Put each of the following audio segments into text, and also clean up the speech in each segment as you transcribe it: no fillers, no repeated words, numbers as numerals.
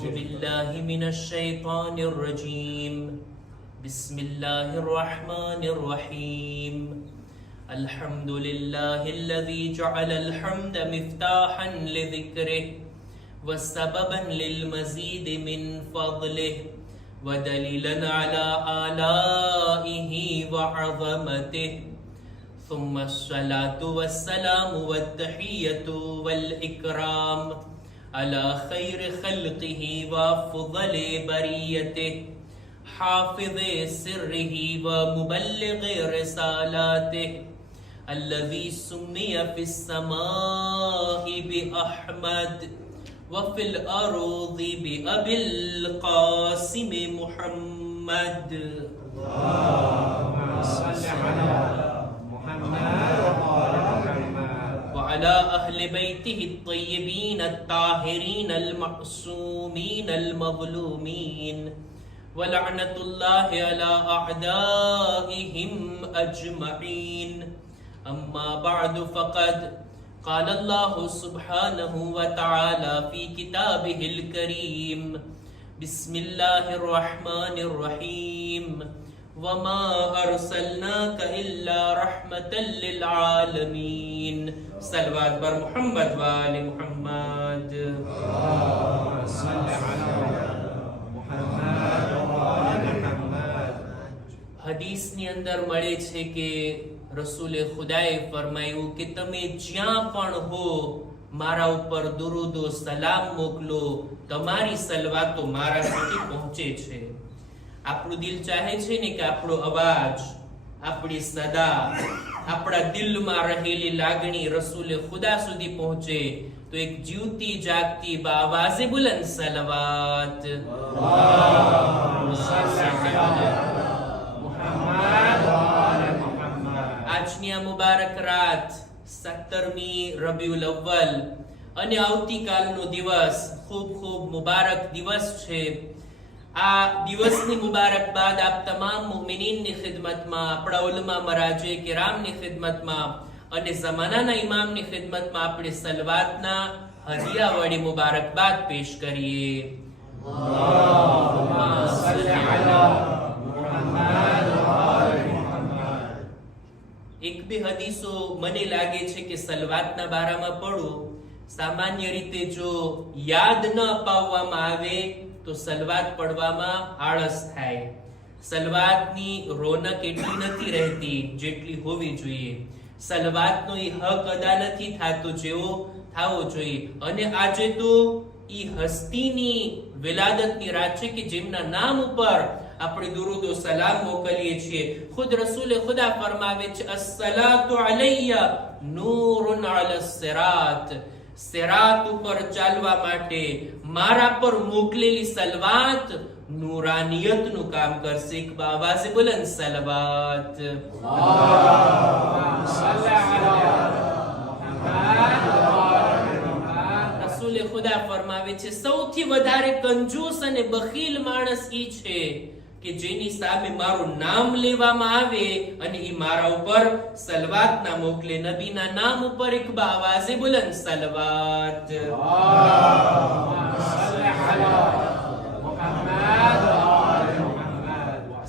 أعوذ بالله من الشيطان الرجيم بسم الله الرحمن الرحيم الحمد لله الذي جعل الحمد مفتاحا لذكره وسببا للمزيد من فضله ودليلا على آلائه وعظمته ثم الصلاة والسلام والتحية والإكرام على خير خلقه وأفضل بريته حافظ سره ومبلغ رسالاته الذي سمي في السماء بأحمد وفي الأرض بأبي القاسم محمد اللهم صل على محمد وعلى أهل بيته الطيبين الطاهرين المعصومين المظلومين ولعنة الله على أعدائهم أجمعين أما بعد فقد قال الله سبحانه وتعالى في كتابه الكريم بسم الله الرحمن الرحيم وما أرسلناك إلا رحمة للعالمين صلوات بر محمد وآل محمد اللهم صل على محمد وآل محمد હદીસની અંદર મળે છે કે રસૂલે ખુદાએ ફરમાયું કે તમે જ્યાં પણ હો મારા ઉપર દુરૂદો સલામ મોકલો, તમારી સલવાતો મારા સુધી પહોંચે છે. આપણું દિલ ચાહે છે ને કે આપણો અવાજ, આપણી સદા, આપણા દિલમાં રહેલી લાગણી રસૂલે ખુદા સુધી પહોંચે. તો એક જીવતી જાગતી બાવાઝે બુલંદ સલવાત આજની આ મુબારક રાત 17મી રબીઉલ અવ્વલ અને આવતીકાલનો દિવસ ખૂબ ખૂબ મુબારક દિવસ છે. આ દિવસની મુબારકબાદ આપ તમામ મુમિનીનની ખિદમતમાં, આપણા ઉલમા મરાજે કિરામની ખિદમતમાં અને ઝમાનાના ઇમામની ખિદમતમાં આપણે સલવાતના હદિયા વળી મુબારકબાદ પેશ કરીએ. અલ્લાહુમ્મા સલ્લી અલા મુહમ્મદ વ આલિ મુહમ્મદ. એક બે હદીસો મને લાગે છે કે સલવાતના બારામાં પડું. સામાન્ય રીતે જો યાદ ન અપાવવામાં આવે તો સલવાત પડવામાં આળસ થાય. સલવાતની રોનક એટલી નથી રહેતી જેટલી હોવી જોઈએ. સલવાતનો એ હક અદા નથી થતો જેવો થવો જોઈએ. અને આજે તો ઈ હસ્તીની વિલાદતની રાત છે કે જેમના નામ ઉપર આપણે દુરૂદો સલામ મોકલીએ છીએ. ખુદ રસૂલે ખુદા ફરમાવે છે અસ્સલાતુ અલૈયા નૂરુન અલા સિરાત. સિરાત ઉપર ચાલવા માટે મારા પર મોકલેલી સલવાત નૂરાનિયતનું કામ કરશે. એક બાવાઝે બુલંદ સલવાત રસૂલે ખુદા ફરમાવે છે સૌથી વધારે કંજૂસ અને બખીલ માણસ ઈ છે કે જેની સામે મારું નામ લેવામાં આવે અને ઈ મારા ઉપર સલવાત ના મોકલે. નબીના નામ ઉપર એક બાવાઝે બુલંદ સલવાત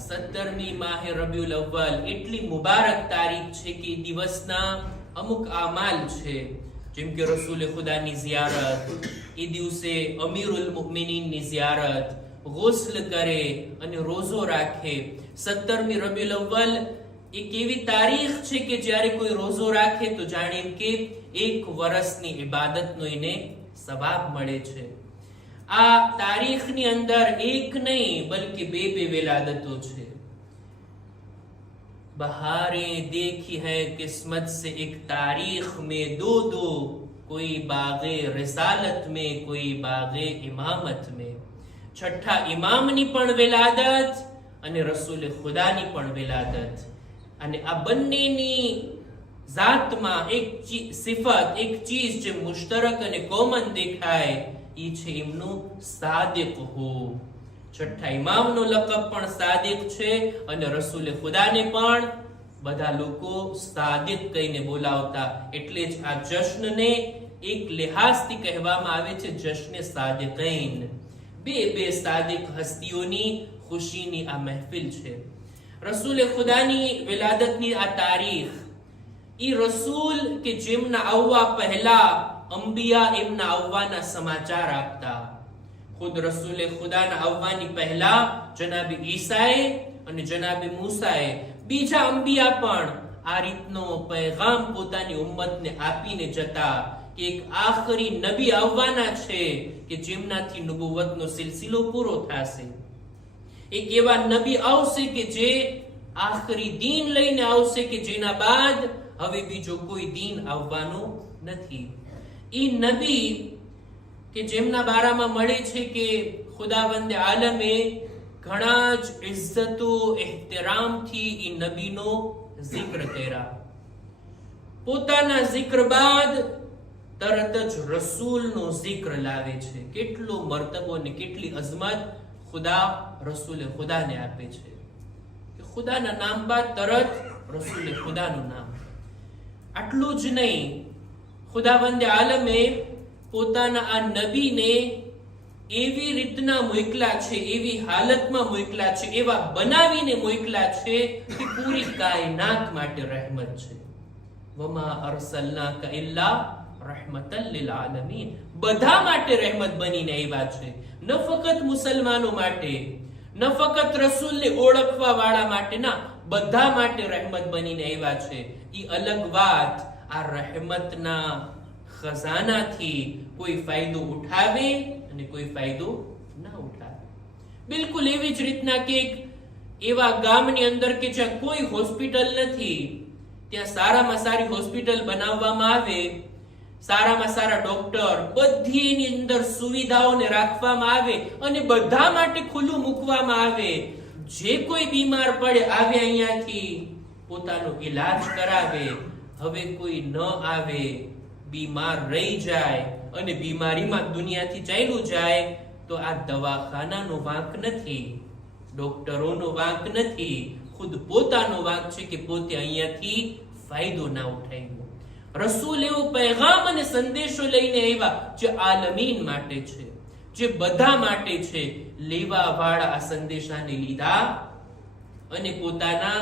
17મી માહે રબીઉલ અવ્વલ એટલી મુબારક તારીખ છે કે દિવસના અમુક આમાલ છે, જેમ કે રસૂલે ખુદાની ઝિયારત, એ દિવસે અમીરુલ મુમિનીનની ઝિયારત, ગુસ્લ કરે અને રોઝો રાખે. 17મી રબીઉલ અવ્વલ એક એવી તારીખ છે કે જ્યારે કોઈ રોઝો રાખે તો જાણે એમ કે એક વર્ષની ઇબાદતનો એને સવાબ મળે છે. આ તારીખની અંદર એક નહીં બલ્કि બે વિલાદતો છે. બહારેं देखी है किस्मत से एक तारीख में दो दो, कोई बागे रिसालत में कोई बागे इमामत में. છઠ્ઠા ઇમામની પણ વિલાદત અને રસૂલે ખુદાની પણ વિલાદત. અને આ બંનેની જાતમાં એક સિફત, એક ચીજ જે મુશ્તરક અને કોમન દેખાય ઈ છે એમનું સાદિક હોવું. છઠ્ઠા ઇમામનો લકબ પણ સાદિક છે અને રસૂલે ખુદાને પણ બધા લોકો સાદિક કહીને બોલાવતા. એટલે જ આ જશ્નને એક લિહાઝથી કહેવામાં આવે છે જશ્ન સાદિકૈન. બે સાદિક હસ્તીઓની ખુશીની આ મહેફિલ છે. રસૂલે ખુદાની વિલાદતની આ તારીખ, ઈ રસૂલ કે જેમના આવવા પહેલા અંબિયા એમના આવવાના સમાચાર આપતા. ખુદ રસૂલે ખુદાના આવવાની પહેલા જનાબી ઈસાએ અને જનાબી મૂસાએ, બીજા અંબિયા પણ આ રીતનો પૈગામ પોતાની ઉમ્મતને આપીને જતા કે એક આખરી નબી આવવાના છે કે જેમનાથી નબુવતનો સિલસિલો પૂરો થશે. એક એવા નબી આવશે કે જે આખરી દીન લઈને આવશે કે જેના બાદ હવે બીજો કોઈ દીન આવવાનો નથી. ઈ નબી કે જેમના બારામાં મળે છે કે ખુદાવંદ આલમે ઘણા જ ઇજ્જતો એહતરામથી ઈ નબીનો જિક્ર કર્યા. પોતાના જિક્ર બાદ તરત જ રસૂલનો જિક્ર લાવે છે. કેટલો મર્તબો ને કેટલી અઝમત ખુદા રસૂલે ખુદાને આપે છે કે ખુદાના નામ બાદ તરત રસૂલે ખુદાનું નામ. આટલું જ નહીં, ખુદાવંદ આલમે પોતાના આ નબીને એવી રીતના મોકલા છે, એવી હાલતમાં મોકલા છે, એવા બનાવીને મોકલા છે કે પૂરી કાયનાત માટે રહેમત છે. વમા અરસલનાકા ઇલ્લા રહમતન લિલ આલમીન. બધા માટે રહેમત બનીને આવ્યા છે. ન ફક્ત મુસલમાનો માટે, ન ફક્ત રસૂલને ઓળખવા વાળા માટે, ના, બધા માટે રહેમત બનીને આવ્યા છે. ઈ અલગ વાત, આ રહેમતના ખજાનાથી કોઈ ફાયદો ઉઠાવે અને કોઈ ફાયદો ના ઉઠાવે. બિલકુલ એવી જ રીતના કે એવા ગામની અંદર કે જ્યાં કોઈ હોસ્પિટલ નથી, ત્યાં સારામાં સારી હોસ્પિટલ બનાવવામાં આવે, સારામાં સારા ડોક્ટર, બધી એની અંદર સુવિધાઓને રાખવામાં આવે અને બધા માટે ખુલ્લું મૂકવામાં આવે. જે કોઈ બીમાર પડે આવે અહીંયાથી પોતાનો ઈલાજ કરાવે. હવે કોઈ ન આવે, બીમાર રહી જાય અને બીમારીમાં દુનિયાથી ચાલ્યું જાય તો આ દવાખાનાનો વાંક નથી, ડોક્ટરોનો વાંક નથી, ખુદ પોતાનો વાંક છે કે પોતે અહીંયાથી ફાયદો ના ઉઠાવ્યો. રસૂલ એવો પૈગામ અને સંદેશો લઈને આવ્યા જે આલમીન માટે છે, જે બધા માટે છે. લેવા વાળા આ સંદેશાને લીધા અને પોતાના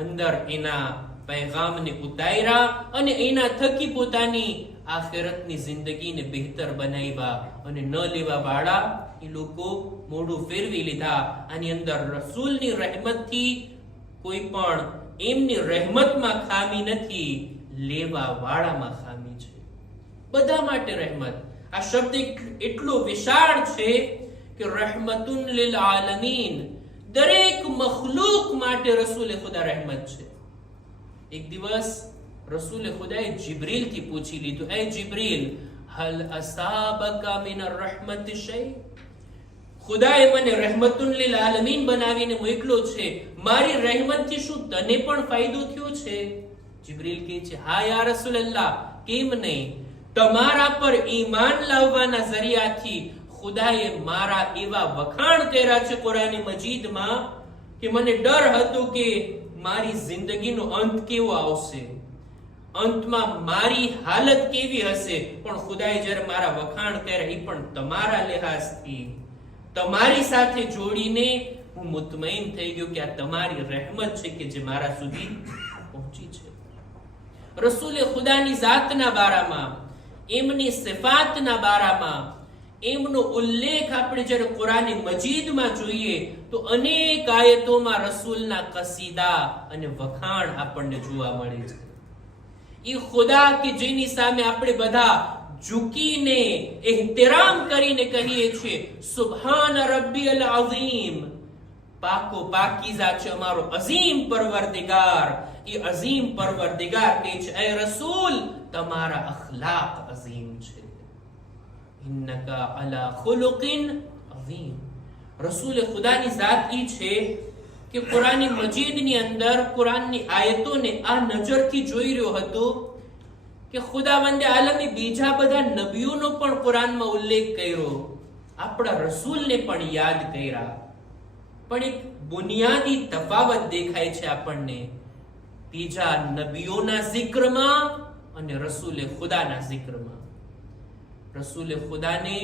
અંદર એના પૈગામને ઉતાર્યા અને એના થકી પોતાની આખિરતની જિંદગીને બહેતર બનાવ્યા. અને ન લેવા વાળા એ લોકો મોઢું ફેરવી લીધા. આની અંદર રસૂલની રહેમતથી કોઈ પણ એમની રહેમતમાં ખામી નથી, લેવા વાળામાં ખામી છે. બધા માટે રહેમત. આ શબ્દ એટલો વિશાળ છે કે રહેમતુન લિલ આલમીન, દરેક મખલૂક માટે રસૂલે ખુદા રહેમત છે. એક દિવસ રસૂલે ખુદાએ જિબ્રીલ થી પૂછી લીધું, એ જિબ્રીલ, હલ અસાબકા મિન અર-રહમત શૈ? ખુદાએ મને રહેમતુન લિલ આલમીન બનાવીને મોકલો છે, મારી રહેમતથી શું તને પણ ફાયદો થયો છે? જિબ્રીલ કહે છે, હા યા રસૂલલ્લાહ, કેમ નહીં? તમારા પર ઈમાન લાવવાના જરિયાથી ખુદાએ મારા એવા વખાણ કર્યા છે કુરાન મજીદમાં કે મને ડર હતો કે મારી જિંદગીનો અંત કેવો આવશે, અંતમાં મારી હાલત કેવી હશે. પણ ખુદાએ જ્યારે મારા વખાણ કર્યા એ પણ તમારા લિહાઝથી, તમારી સાથે જોડીને હું મુતમઈન થઈ ગયો કે આ તમારી રહેમત છે કે જે મારા સુધી પહોંચી છે. રસૂલે ખુદાની જાતના બારામાં, એમની સિફાતના બારામાં એમનો ઉલ્લેખ આપણે જ્યારે કુરાન મજીદમાં જોઈએ તો અનેક આયતોમાં રસૂલના કસીદા અને વખાણ આપણને જોવા મળે છે. એ ખુદા કે જેની સામે આપણે બધા ઝૂકીને એહતરામ કરીને કહીએ છીએ, સુબહાન રબ્બિયલ અઝીમ, પાકો પાકીઝા છે અમારો અઝીમ પરવરદિગાર. એ અઝીમ પરવરદિગાર કહે છે, એ રસૂલ, તમારા અખલાક અઝીમ છે. ઇન્નકા અલા ખુલુકિન અઝીમ. રસૂલ ખુદાની જાત ઈ છે કે કુરાન મજીદની અંદર કુરાનની આયતોને આ નજરથી જોઈ રહ્યો હતો કે ખુદાવંદે આલમે બીજા બધા નબીઓનો પણ કુરાનમાં ઉલ્લેખ કર્યો, આપણા રસૂલને પણ યાદ કર્યા. પણ એક બુનિયાદી તફાવત દેખાય છે આપણને બીજા નબીઓના જિક્રમાં અને રસૂલે ખુદાના જિક્રમાં. રસૂલે ખુદાને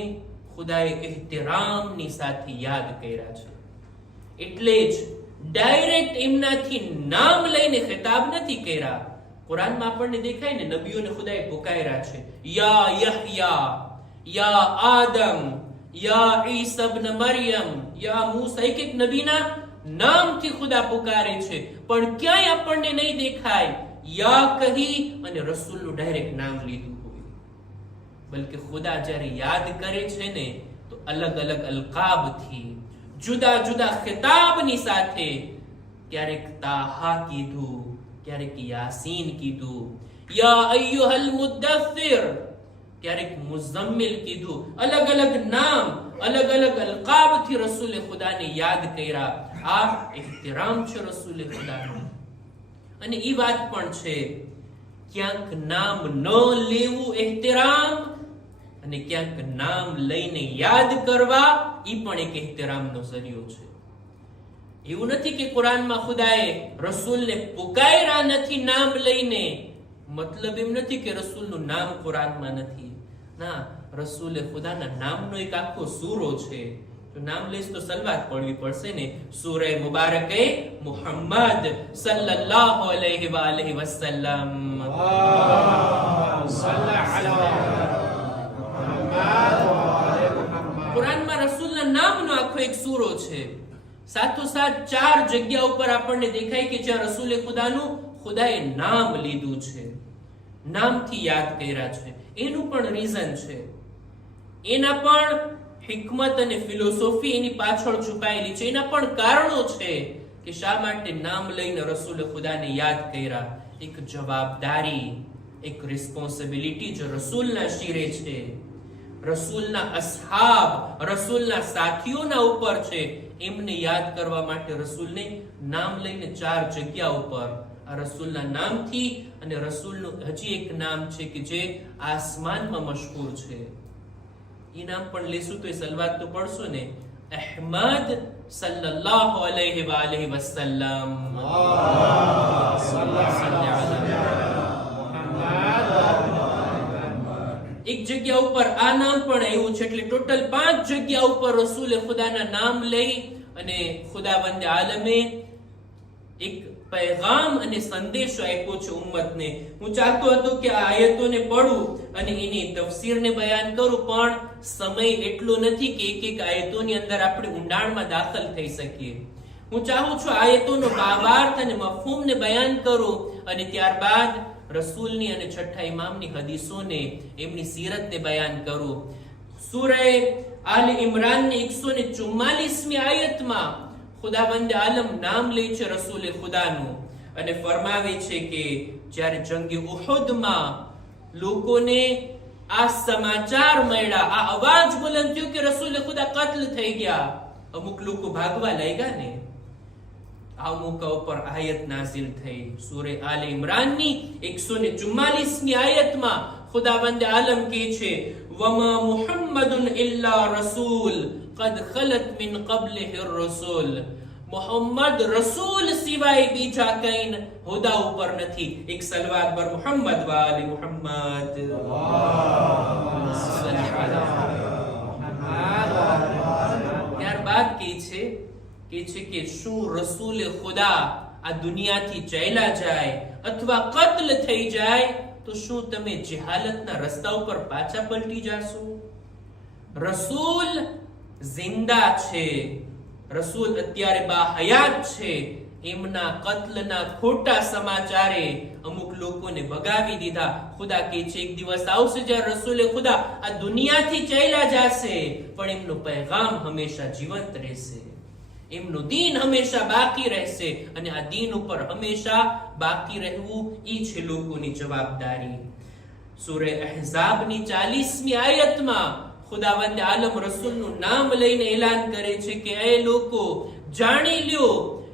ખુદાએ એહતરામની સાથે યાદ કર્યા છે. એટલે જ ડાયરેક્ટ એમનાથી નામ લઈને ખિતાબ નથી કર્યા. કુરાનમાં આપણને દેખાય ને, નબીઓને ખુદાએ પુકાર્યા છે, યા યહયા, યા આદમ, યા ઈસા ઇબ્ન મરિયમ, યા મૂસા. એક એક નબીના નામથી ખુદા પુકારે છે, પણ ક્યાંય આપણને નહીં દેખાય યા કહી અને રસૂલનું ડાયરેક્ટ નામ લીધું હોય. બલકે ખુદા જ્યારે યાદ કરે છે ને, તો અલગ અલગ અલકાબથી, જુદા જુદા ખિતાબની સાથે, ક્યારેક તાહા કીધું, ક્યારેક યાસીન કીધું, યા અય્યુહલ મુદ્દથિર, ક્યારેક મુઝમ્મિલ કીધું. અલગ અલગ નામ, અલગ અલગ અલકાબથી રસૂલે ખુદાને યાદ કર્યા. આ એહતરામ છે રસૂલે ખુદાનું. અને ઈ વાત પણ છે, ક્યાંક નામ ન લેવું એહતરામ, અને ક્યાંક નામ લઈને યાદ કરવા, ઈ પણ એક એહતરામનો ઝરિયો છે. એવું નથી કે કુરાનમાં ખુદાએ રસૂલને પુકાર્યા નથી નામ લઈને, મતલબ એમ નથી કે રસૂલનું નામ કુરાનમાં નથી. ના, રસૂલે ખુદાના નામનો એક આખો સૂરો છે. જો નામ લઈશ તો સલવાત પડવી પડશે ને. સૂરે મુબારકે મુહમ્મદ સલ્લલ્લાહુ અલૈહિ વાલૈહિ વસલ્લમ. કુરાનમાં રસૂલના નામનો આખો એક સૂરો છે. સાથોસાથ 4 જગ્યા ઉપર આપણને દેખાય કે જ્યાં રસૂલે ખુદાનું ખુદાએ નામ લીધું છે, નામથી યાદ કર્યા છે. એનું પણ રીઝન છે, એના પણ હિકમત અને ફિલોસોફી એની પાછળ છુપાયેલી છે. એના પણ કારણો છે કે શા માટે નામ લઈને રસૂલે ખુદાને યાદ કર્યા. એક જવાબદારી, એક રિસ્પોન્સિબિલિટી જો રસૂલના શિરે છે, રસૂલના અસહાબ, રસૂલના સાથીઓના ઉપર છે. એમને યાદ કરવા માટે રસૂલને નામ લઈને 4 જગ્યા ઉપર આ રસૂલના નામથી, અને રસૂલનું હજી એક નામ છે કે જે આસમાનમાં મશહૂર છે. એ નામ પણ લેશું તો એ સલવાત તો પડશો ને, અહમદ સલ્લલ્લાહુ અલૈહિ વાલૈહિ વસલ્લમ. એક જગ્યા ઉપર આ નામ પણ આવ્યું છે. એટલે ટોટલ 5 જગ્યા ઉપર રસૂલે ખુદાના નામ લઈ અને ખુદાવંદ આલમે એક પૈગામ અને સંદેશો આપ્યો છે ઉમ્મતને. હું ચાહતો હતો કે આ આયતોને પઢું અને એની તફસીરને બયાન કરું, પણ સમય એટલો નથી કે એક એક આયતોની અંદર આપણે ઊંડાણમાં દાખલ થઈ શકીએ. હું ચાહું છું આયતોનો ભાવાર્થ અને મફહૂમને બયાન કરું, અને ત્યારબાદ રસૂલની અને છઠ્ઠા ઇમામની હદીસોને, એમની સીરતને બયાન કરું. સૂરે આલ ઇમરાનની 144મી આયતમાં ખુદાવંદ આલમ નામ લે છે રસૂલે ખુદાનું, અને ફરમાવે છે કે જ્યારે જંગે ઉહુદમાં લોકોને આ સમાચાર મળ્યા, આ અવાજ બુલંદ થયો કે રસૂલે ખુદા કત્લ થઈ ગયા, અમુક લોકો ભાગવા લાગ્યા ને, આ મોકા ઉપર આયત નાઝિલ થઈ. સૂરે આલ ઇમરાનની 144મી આયતમાં ખુદાવંદ આલમ કહે છે, વમા મુહમ્મદુન ઇલ્લા રસૂલ કદ ખલત મિન قبله الرسول. મોહમ્મદ રસૂલ સિવાય બીજા કઈ હોદા ઉપર નથી. એક સલવાત પર મુહમ્મદ વાલે મુહમ્મદ. ત્યારબાદ કહે છે કે શું રસૂલે ખુદા આ દુનિયાથી ચાલ્યા જાય અથવા કત્લ થઈ જાય તો શું તમે જહાલતના રસ્તા ઉપર પાછા પલટી જાશો? રસૂલ જિંદા છે, રસૂલ અત્યારે બાહયાત છે. એમના કત્લના ખોટા સમાચારે અમુક લોકોને ભગાવી દીધા. ખુદા કહે છે એક દિવસ આવશે જ્યારે રસૂલે ખુદા આ દુનિયાથી ચાલ્યા જશે, પણ એમનો પૈગામ હંમેશા જીવંત રહેશે, એમનું દીન હંમેશા બાકી રહેશે, અને આ દીન ઉપર હંમેશા બાકી રહેવું ઈ છે લોકોની જવાબદારી. સૂરે અહઝાબની 40મી આયતમાં ખુદાવંદ આલમ રસૂલનું નામ લઈને એલાન કરે છે કે એ લોકો જાણી લ્યો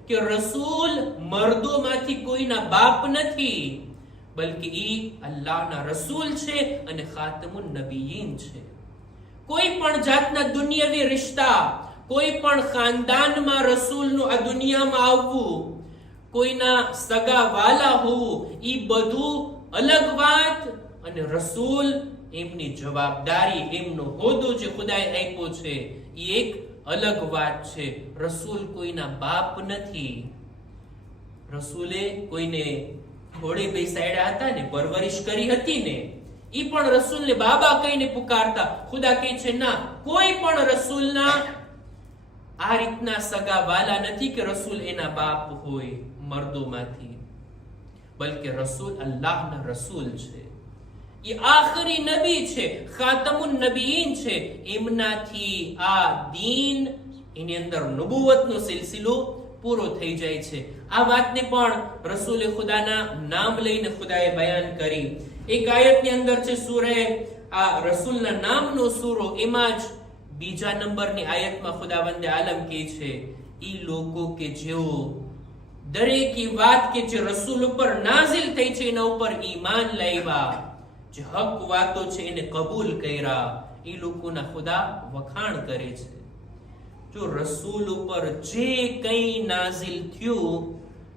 કે રસૂલ મર્દોમાંથી કોઈના બાપ નથી, બલકે ઈ અલ્લાહના રસૂલ છે અને ખાતમુન નબીયીન છે. કોઈ પણ જાતના દુનિયાવી રિશ્તા, કોઈ પણ ખાનદાનમાં રસૂલનું આ દુનિયામાં આવવું, કોઈના સગા વાલા હોવું, ઈ બધું અલગ વાત, અને રસૂલ એમની જવાબદારી, એમનો હોદ્દો જે ખુદાએ આપ્યો છે એ એક અલગ વાત છે. રસૂલ કોઈના બાપ નથી. રસૂલે કોઈને ઘોડે બેસાડ્યા હતા ને, પરવરિશ કરી હતી ને, ઈ પણ રસૂલને બાબા કહીને પુકારતા. ખુદા કહે છે ના, કોઈ પણ રસૂલના આ રીતના સગા વાલા નથી કે રસૂલ એના બાપ હોય મર્દોમાંથી, બલકે રસૂલ અલ્લાહના રસૂલ છે. એ આખરી નબી છે, ખાતમુન નબીઈન છે. એમનાથી આ દીન, એની અંદર નબુવતનો સિલસિલો પૂરો થઈ જાય છે. આ વાતને પણ રસૂલે ખુદાના નામ લઈને ખુદાએ બયાન કરી. એક આયતની અંદર છે સૂરે આ રસૂલના નામનો સૂરો, એમાં જ બીજા નંબરની આયતમાં ખુદાવંદે આલમ કહે છે ઈ લોકો કે જેઓ દરેક ઈ વાત કે જે રસૂલ ઉપર નાઝિલ થઈ છે એના ઉપર ઈમાન લાવ્યા, જે હક વાતો છે એને કબૂલ કર્યા, ઈ લોકોના ખુદા વખાણ કરે છે. જો રસૂલ ઉપર જે કંઈ નાઝિલ થયું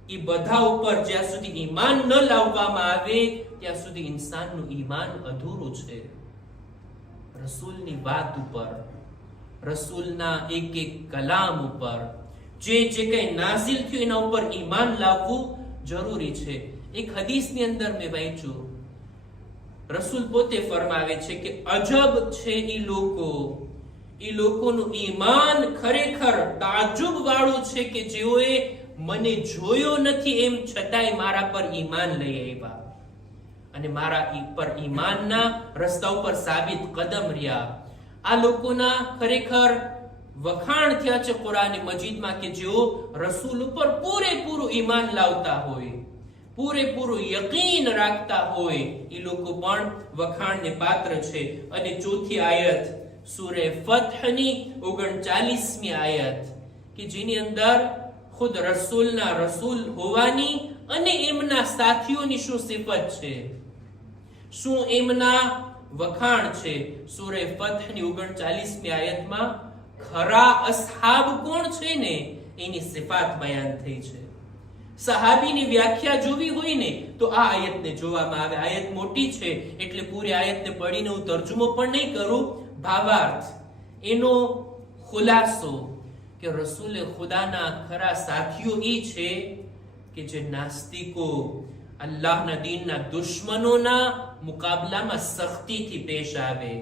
એ બધા ઉપર જ્યાં સુધી ઈમાન ન લાવવામાં આવે ત્યાં સુધી ઇન્સાનનું ઈમાન અધૂરું છે. રસૂલની વાત ઉપર, રસૂલના એક એક કલામ ઉપર, જે કંઈ નાઝિલ થયું એના ઉપર ઈમાન લાવવું જરૂરી છે. એક હદીસની અંદર મેં વાંચ્યું, રસૂલ પોતે ફરમાવે છે કે અજબ છે ઈ લોકોનું ઈમાન ખરેખર તાજુબ વાળું છે કે જેઓએ મને જોયો નથી એમ છતાંય મારા પર ઈમાન લઈ આવ્યા અને મારા પર ઈમાનના રસ્તા ઉપર સાબિત કદમ રહ્યા. આ લોકોના ખરેખર વખાણ થયા છે કુરાન મજીદમાં કે જેઓ રસૂલ ઉપર પૂરેપૂરું ઈમાન લાવતા હોય, પૂરેપૂરું યકીન રાખતા હોય, એ લોકો પણ વખાણને પાત્ર છે. અને ચોથી આયત સૂરે ફથની 39મી આયત કે જેની અંદર ખુદ રસૂલના રસૂલ હોવાની અને એમના સાથીઓની શું સિફત છે, શું એમના વખાણ છે. સૂરે ફથની 39મી આયતમાં ખરા અસહાબ કોણ છે ને એની સિફાત બયાન થઈ છે. સહાબીની વ્યાખ્યા જોવી હોય ને તો આ આયતને જોવામાં આવે. આયત મોટી છે એટલે પૂરી આયતને પઢીને હું તર્જુમો પણ નહીં કરું. ભાવાર્થ, એનો ખુલાસો કે રસૂલે ખુદાના ખરા સાથીઓ એ છે કે જે નાસ્તિકો, અલ્લાહના દીનના દુશ્મનોના મુકાબલામાં સખ્તીથી પેશ આવે,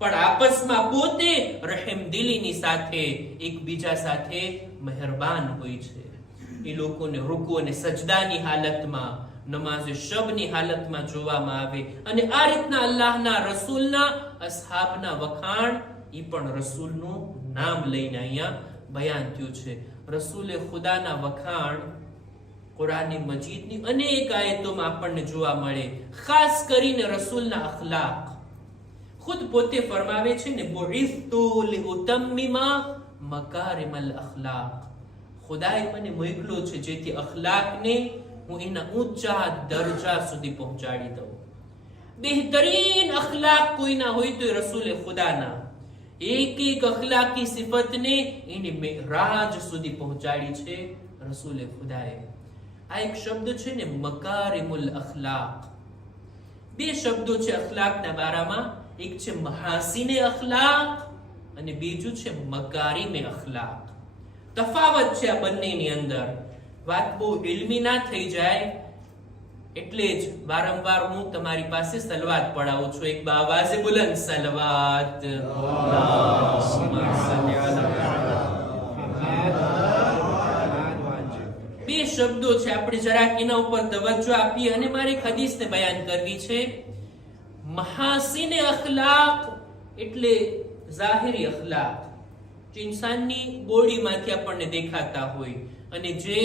પણ આપસમાં પોતે રહેમદિલીની સાથે એકબીજા સાથે મહેરબાન હોય છે. એ લોકોને રૂકુ અને સજદાની હાલતમાં, નમાઝે શબની હાલતમાં જોવામાં આવે. અને આ રીતના અલ્લાહના રસૂલના અસહાબના વખાણ એ પણ રસૂલનું નામ લઈને અહીંયા બયાન થયું છે. રસૂલે ખુદાના વખાણ કુરાન મજીદની અનેક આયતોમાં આપણને જોવા મળે. ખાસ કરીને રસૂલના અખલાક. ખુદ પોતે ફરમાવે છે ને, બુઇસ્તુ લિઉતમ્મિમા મકારિમલ અખલાક. ખુદાએ મને મોકલ્યો છે જેથી અખલાકને હું એના ઊંચા દરજા સુધી પહોંચાડી દઉં. બહેતરીન અખલાક કોઈના હોય તો રસૂલે ખુદાના. એક એક અખલાકી સિફતને એની મેરાજ સુધી પહોંચાડી છે રસૂલે ખુદાએ. આ એક શબ્દ છે ને મકારિમુલ અખલાક. બે શબ્દો છે અખલાકના બારામાં. એક છે મહાસીને અખલાક અને બીજું છે મકારિમે અખલાક. તફાવત છે આ બંનેની અંદર. વાત બહુ ઇલ્મી ના થઈ જાય એટલે જ વારંવાર હું તમારી પાસે સલવાત પડાવું છું. એક બાવાઝે બુલંદ સલવાત. બે શબ્દો છે, આપણે જરાક એના ઉપર તવજ્જો આપીએ અને મારે એક હદીસને બયાન કરવી છે. મહાસીને અખલાક એટલે ઝાહિરી અખલાક, જે ઇન્સાનની બોડીમાંથી આપણને દેખાતા હોય અને જે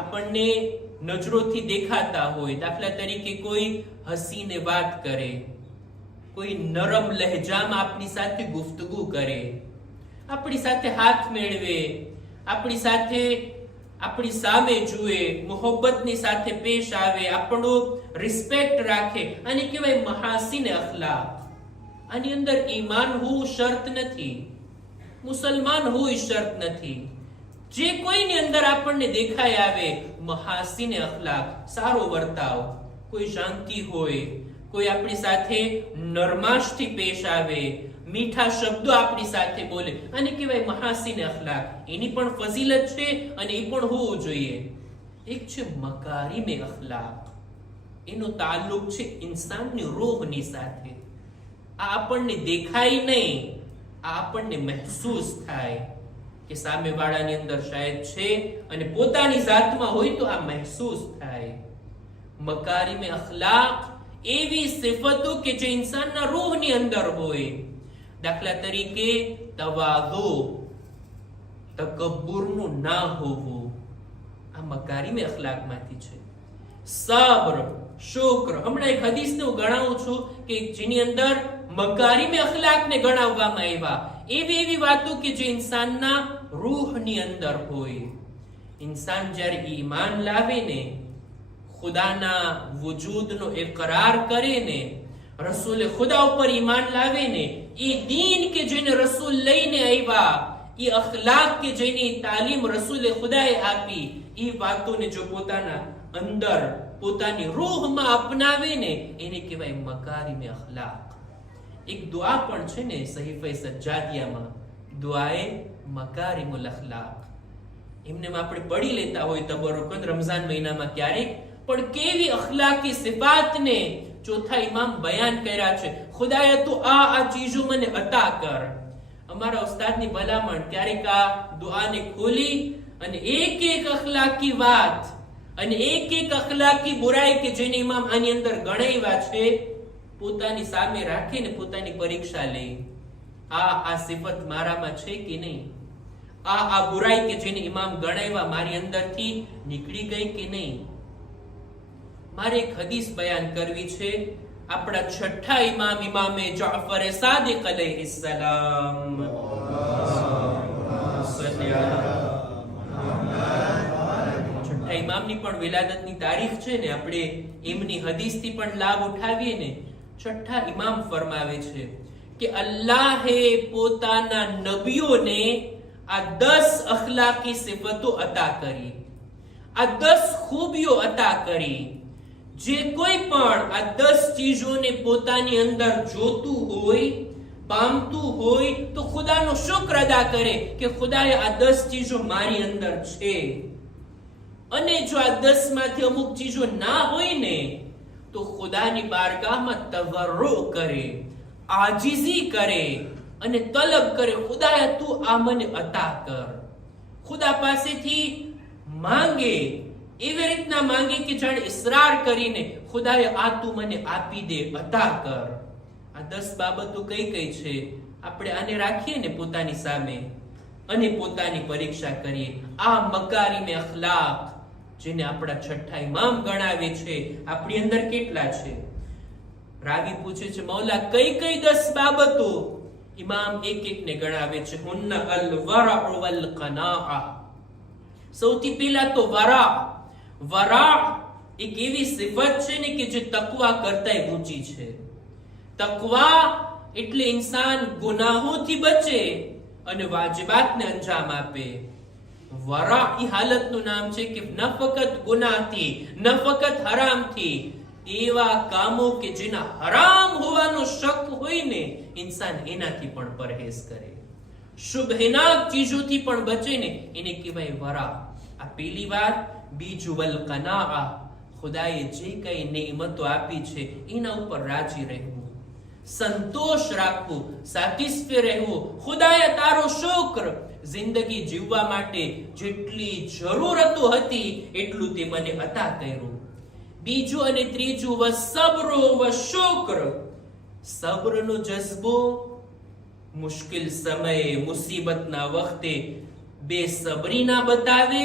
આપણને નજરોથી દેખાતા હોય. દાખલા તરીકે કોઈ હસીને વાત કરે, કોઈ નરમ લહેજામાં આપણી સાથે ગુફ્તગુ કરે, આપણી સાથે હાથ મેળવે, આપણી સાથે આપણી સામે જુએ, મોહબ્બતની સાથે પેશ આવે, આપણો રિસ્પેક્ટ રાખે, અને કહેવાય મહાસીને અખલાક. આની અંદર ઈમાન હોવું શરત નથી, મુસલમાન હોવું શરત નથી. જે કોઈની અંદર આપણને દેખાય આવે મહાસીને અખલાક, સારો વર્તાવ, કોઈ શાંતિ હોય, કોઈ આપણી સાથે નરમાશથી પેશ આવે, મીઠા શબ્દો આપણી સાથે બોલે, અને કહેવાય મહાસીન અખલાક. એની પણ ફઝીલત છે અને એ પણ હોવું જોઈએ. એક છે મકારીમે અખલાક. એનો તાલ્લુક છે ઇન્સાનની રૂહની સાથે. આ આપણને દેખાય નહીં, આ આપણને મહેસૂસ થાય કે સામેવાળાની અંદર શાયદ છે, અને પોતાની જાતમાં હોય તો આ મહેસૂસ થાય. મકારીમે અખલાક એવી સિફતો કે જે ઇન્સાનના રૂહની અંદર હોય. દાખલા તરીકે તવાદુ, તકબ્બુરનું ના હોવું, આ મકારીમે અખલાકમાંથી છે. સબ્ર, શુક્ર. હમણાં એક હદીસને હું ગણાવું છું કે જેની અંદર મકારીમે અખલાકને ગણાવવામાં આવ્યા. એવી વાતો કે જે ઇન્સાનના રૂહની અંદર હોય. ઇન્સાન જ્યારે ઈમાન લાવે ને, ખુદાના વજૂદનો ઇકરાર કરે ને, રસૂલે ખુદા ઉપર ઈમાન લાવે ને, એ દીન કે જેને રસૂલ લઈને આવ્યા, એ અખલાક કે જેની તાલીમ રસૂલે ખુદાએ આપી, એ વાતોને જો પોતાના અંદર, પોતાની રૂહમાં અપનાવે ને, એને કહેવાય મકારીમે અખલાક. એક દુઆ પણ છે ને સહીફે સજ્જાદિયામાં, દુઆએ મકારીમુલ અખલાક. એમને આપણે પડી લેતા હોય તબરુકન રમઝાન મહિનામાં ક્યારેક, પણ કેવી અખલાકી સિફાતને ચોથા ઇમામ બયાન કર્યા છે. ખુદાએ તું આ ચીજો મને અતા કર. અમારા ઉસ્તાદની ભલામણ ક્યારેક આ દુઆને ખોલી અને એક અખલાકી વાત અને એક અખલાકી બુરાઈ કે જેને ઇમામ આની અંદર ગણાવ્યા છે, પોતાની સામે રાખીને પોતાની પરીક્ષા લે. આ સિફત મારામાં છે કે નહીં? આ બુરાઈ કે જેને ઇમામ ગણાવ્યા મારી અંદરથી નીકળી ગઈ કે નહીં? મારે એક હદીસ બયાન કરવી છે. આપણા છઠ્ઠા ઇમામ ઇમામે જાફર સાદિક અલૈહિસ્સલામ, છઠ્ઠા ઇમામની પણ વિલાદતની તારીખ છે ને, આપણે એમની હદીસથી પણ લાભ ઉઠાવીએ ને. છઠ્ઠા ઇમામ ફરમાવે છે કે અલ્લાહે પોતાના નબીઓને આ 10 અખલાકી સિફતો અતા કરી, આ 10 ખૂબીઓ અતા કરી. જે કોઈ પણ આ 10 ચીજોને પોતાની અંદર જોતું હોય, પામતું હોય, તો ખુદાનો શુક્ર અદા કરે કે ખુદાએ આ 10 ચીજો મારી અંદર છે. અને જો આ 10 માંથી અમુક ચીજો ના હોય ને, તો ખુદાની બારગાહમાં તવર્રુ કરે, આજીઝી કરે અને તલબ કરે, ખુદાએ તું આ મને અતા કર. ખુદા પાસેથી માંગે, એવી રીતના માંગે કે જાણે ઇસરાર કરીને, ખુદાએ આ તું મને આપી દે, અતા કર. આ 10 બાબતો કઈ છે? આપણે આને રાખીએ ને પોતાની સામે અને પોતાની પરીક્ષા કરીએ. આ મકારીમે અખલાક જેને આપણા છઠ્ઠા ઇમામ ગણાવે છે, આપણી અંદર કેટલા છે? રાવી પૂછે છે, મૌલા કઈ 10 બાબતો? ઇમામ એક ને ગણાવે છે. હુન્ન અલ વરઅ વલ કનાઅ. સૌથી પહેલા તો વરા એક એવી સિફત છે ને કે જે તકવા કરતાય ઊંચી છે. તકવા એટલે ઇન્સાન ગુનાહોથી બચે અને વાજિબાતને અંજામ આપે. વરા એ હાલતનું નામ છે કે ન ફકત ગુનાહથી, ન ફકત હરામથી, એવા કામો કે જેના હરામ હોવાનો શક હોય ને, ઇન્સાન એનાથી પણ પરહેઝ કરે. શુભનાક ચીજોથી પણ બચે ને, એને કહેવાય વરા. આ પહેલી વાત. બીજું વલ કનાઅ, ખુદાએ જે કઈ નેમતો આપી છે એના ઉપર રાજી રહેવું, સંતોષ રાખવું, સેટિસ્ફાય રહેવું. ખુદાએ તારો શુક્ર, જિંદગી જીવવા માટે જેટલી જરૂરતો હતી એટલું તે મને અતા કર્યું. બીજું અને ત્રીજું વસબ્રુ વશુક્ર, સબ્રનો જઝ્બો. મુશ્કેલ સમયે, મુસીબતના વખતે બેસબરી ના બતાવે,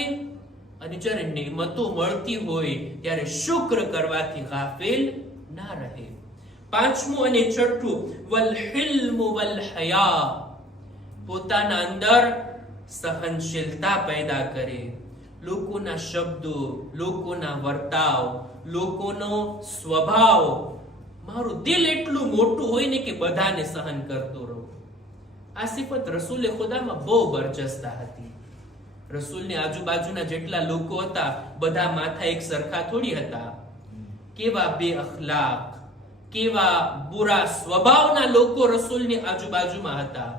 અને જ્યારે નેમતો મળતી હોય ત્યારે શુક્ર કરવાથી ગાફિલ ના રહે. પાંચમું અને છઠ્ઠું વલ હિલ્મ વલ હયા, પોતાના અંદર સહનશીલતા પેદા કરે. લોકોના શબ્દો, લોકોના વર્તાવ, લોકોનો સ્વભાવ, મારું દિલ એટલું મોટું હોય ને કે બધાને સહન કરતો રહું. આ સિફત રસૂલે ખુદામાં બહુ બરજસ્તા હતી. રસૂલની આજુબાજુના જેટલા લોકો હતા, બધા માથા એક સરખા થોડી હતા. કેવા બે અખલાક, કેવા બુરા સ્વભાવના લોકો રસૂલની આજુબાજુમાં હતા.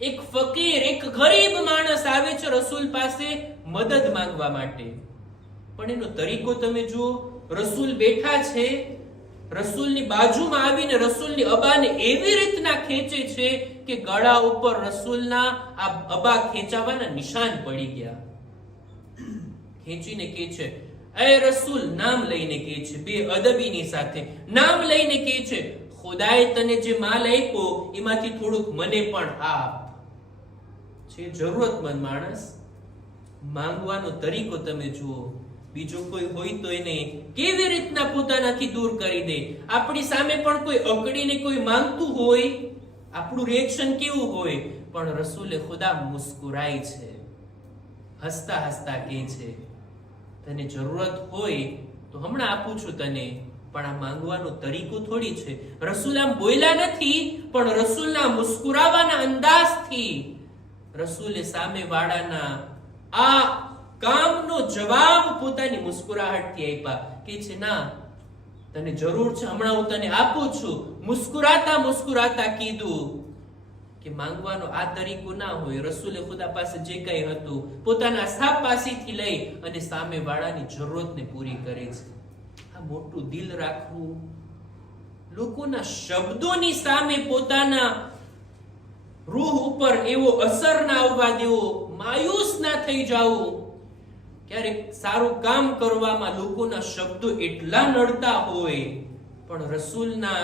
એક ફકીર, એક ગરીબ માણસ આવે છે રસૂલ પાસે મદદ માંગવા માટે, પણ એનો તરીકો તમે જુઓ. રસૂલ બેઠા છે, રસૂલની બાજુમાં આવીને રસૂલની અબાને એવી રીતના ખેંચે છે કે ગળા ઉપર રસૂલના આ અબા ખેંચાવાના નિશાન પડી ગયા. ખેંચીને કહે છે, એ રસૂલ, નામ લઈને કહે છે, બે અદબીની સાથે નામ લઈને કહે છે, ખુદાએ તને જે માલ આપ્યો એમાંથી થોડુંક મને પણ આપ. છે જરૂરતમંદ માણસ, માંગવાનો તરીકો તમે જુઓ. બીજો કોઈ હોય તો એને કેવી રીતના પોતાનાથી દૂર કરી દે. આપણી સામે પણ કોઈ અકડીને કોઈ માંગતું હોય, આપણું રિએક્શન કેવું હોય? પણ રસૂલે ખુદા મુસ્કુરાય છે, હસતા હસતા કહે છે, તને જરૂરત હોય તો હમણાં આપું છું તને, પણ આ માંગવાનો તરીકો થોડી છે. રસૂલ આમ બોલ્યા નથી, પણ રસૂલના મુસ્કુરાવાના અંદાજથી રસૂલે સામે વાળાના આ કામનો જવાબ પોતાની મુસ્કુરાહટથી આપ્યા. કે છે, ના, તને જરૂર છે, હમણાં હું તને આપું છું. મુસ્કુરાતા મુસ્કુરાતા કીધું કે માંગવાનો આ તરીકો ના હોય. રસૂલે ખુદા પાસે જે કંઈ હતું પોતાના સાપ પાસેથી લઈ અને સામે વાળાની જરૂરતને પૂરી કરે છે. આ મોટું દિલ રાખવું, લોકોના શબ્દોની સામે પોતાના રૂહ ઉપર એવો અસર ના આવવા દેવો, માયુસ ના થઈ જાવું. ક્યારેક સારું કામ કરવામાં લોકોના શબ્દો એટલા નડતા હોય, પણ રસૂલના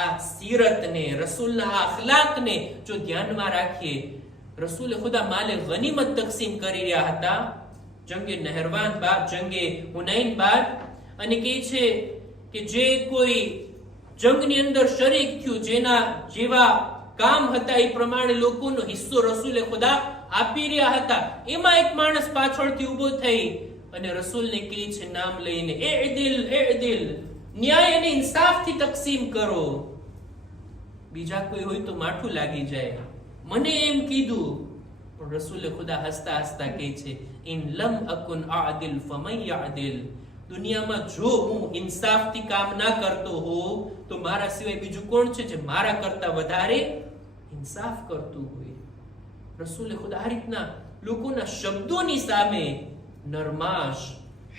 આ સીરતને, રસૂલના આ અખલાકને જો ધ્યાનમાં રાખીએ. રસૂલે ખુદા માલે ગનીમત તકસીમ કરી રહ્યા હતા જંગે નહેરવાન બાદ, જંગે હુનૈન બાદ, અને કહે છે કે જે કોઈ જંગની અંદર શરીક થયું, જેના જેવા કામ હતા એ પ્રમાણે લોકોનો હિસ્સો રસૂલે ખુદા આપી રહ્યા હતા. એમાં એક માણસ પાછળથી ઊભો થઈ અને રસૂલને કહે છે નામ લઈને, એ દિલ, ન્યાય અને ઇન્સાફથી તકસીમ કરો. બીજા કોઈ હોય તો માઠું લાગી જાય, મને એમ કીધું. પણ રસૂલે ખુદા હસતા હસતા કહે છે, ઇન લમ અકુન આદિલ ફમન યઅદિલ. દુનિયામાં જો હું ઇન્સાફથી કામ ના કરતો હોઉં તો મારા સિવાય બીજું કોણ છે જે મારા કરતા વધારે ઇન્સાફ કરતું હોય? રસૂલે ખુદા આ રીતના લોકોના શબ્દોની સામે નરમાશ,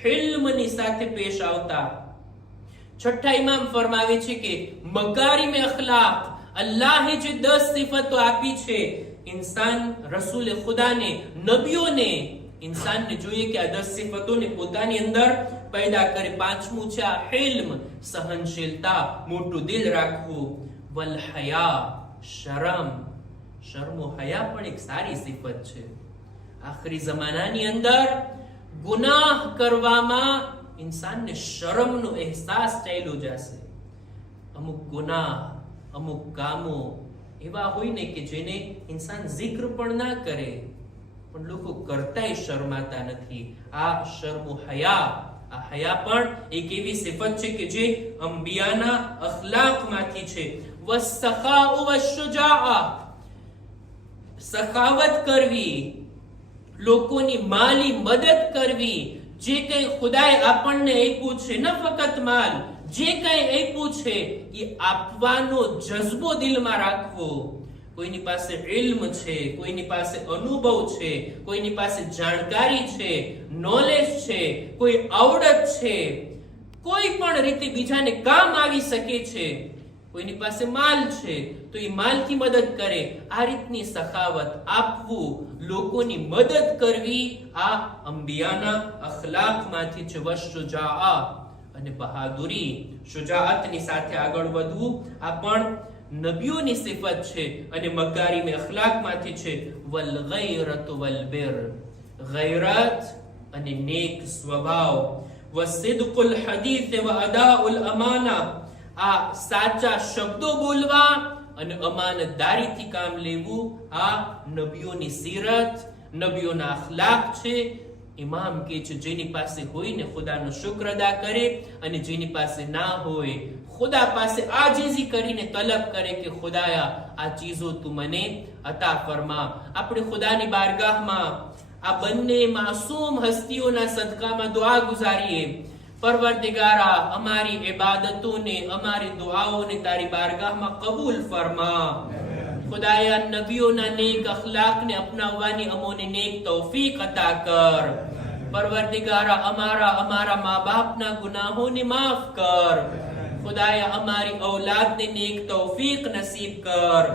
હિલ્મની સાથે પેશ આવતા. છઠ્ઠા ઇમામ ફરમાવે છે કે મકારીમે અખલાક, અલ્લાહે જે 10 સિફતો આપી છે ઇન્સાન, રસૂલે ખુદાને, નબીઓને, ઇન્સાનને જોઈએ કે આ 10 સિફતોને પોતાની અંદર પેદા કરે. પાંચમું છે આ હિલ્મ, સહનશીલતા, મોટું દિલ રાખવું. વલ હયા, શરમ. શર્મો હયા પણ એક સારી સિફત છે. આખરી જમાનાની અંદર ગુનાહ કરવામાં ઇન્સાનને શરમનો અહેસાસ ચાલ્યો જશે. અમુક ગુનાહ, અમુક કામો એવા હોય ને કે જેને ઇન્સાન zikr પણ ના કરે, પણ લોકો કરતાય શરમાતા નથી. આ શર્મો હયા, આ હયા પણ એક એવી સિફત છે કે જે અંબિયાના અખલાકમાંથી છે. વસ્સખાઉ વશુજાઆ, સખાવત કરવી, લોકોની માલી મદદ કરવી. જે કંઈ ખુદાએ આપણને આપ્યું છે, ન ફક્ત માલ, જે કંઈ આપ્યું છે એ આપવાનો જજ્બો દિલમાં રાખવો. કોઈની પાસે ઇલ્મ છે, કોઈની પાસે અનુભવ છે, કોઈની પાસે જાણકારી છે, નોલેજ છે, કોઈ આવડત છે, કોઈ પણ રીતે બીજાને કામ આવી શકે છે. કોઈની પાસે માલ છે તો એ માલથી મદદ કરે. આ રીતની સખાવત, આપવું, લોકોની મદદ કરવી, આ અંબિયાના અખલાકમાંથી છે. વશુજાઆ, અને બહાદુરી, શુજાઅતની સાથે આગળ વધવું, આ પણ નબીઓની સિફત છે અને મકારીમે અખલાકમાંથી છે. વલ ગૈરત વલ બિર, ગૈરત અને નેક સ્વભાવ. વસિદકુલ હદીથ વ અદાઉલ અમાના, આ સાચા શબ્દો બોલવા અને અમાનતદારીથી કામ લેવું, આ નબીઓની સીરત, નબીઓના અખલાક છે. ઇમામ કહે છે જેની પાસે હોય ને ખુદાનો શુક્ર અદા કરે, અને જેની પાસે ના હોય ખુદા પાસે આજીજી કરીને તલબ કરે કે ખુદાયા આ ચીજો તું મને અતા ફરમા. આપણે ખુદાની બારગાહમાં આ બંને માસૂમ હસ્તીઓના સદકામાં દુઆ ગુજારીએ. પરવરદિગારા અમારી ઇબાદતોને અમારી દુઆઓને તારી બારગાહમાં કબૂલ ફરમા. ખુદાયા નબીઓના નેક અખલાકને અપનાવવાની અમોને નેક તૌફીક અતા કર. પરવરદિગારા અમારા મા બાપના ગુનાહોને માફ કર. ખુદાયા અમારી ઔલાદને નેક તૌફીક નસીબ કર.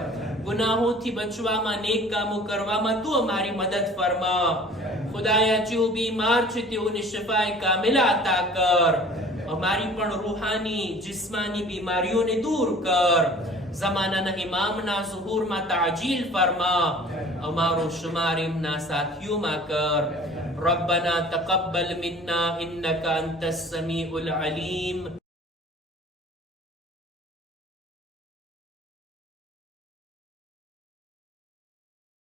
ગુનાહોથી બચવામાં નેક કામો કરવામાં તું અમારી મદદ ફરમા. ખુદાયા જેઓ બીમાર છે તેઓને શિફાએ કામિલા અતા કર. અમારી પણ રૂહાની જિસ્માની બીમારીઓને દૂર કર. ज़मानाना इमामना ज़ुहूરમાં તાજીલ ફરમા. અમારો શુમાર એમના સાથીઓમાં કર. रब्बना तक़ब्बल मिन्ना इन्नका अंतस समीउल अलीम.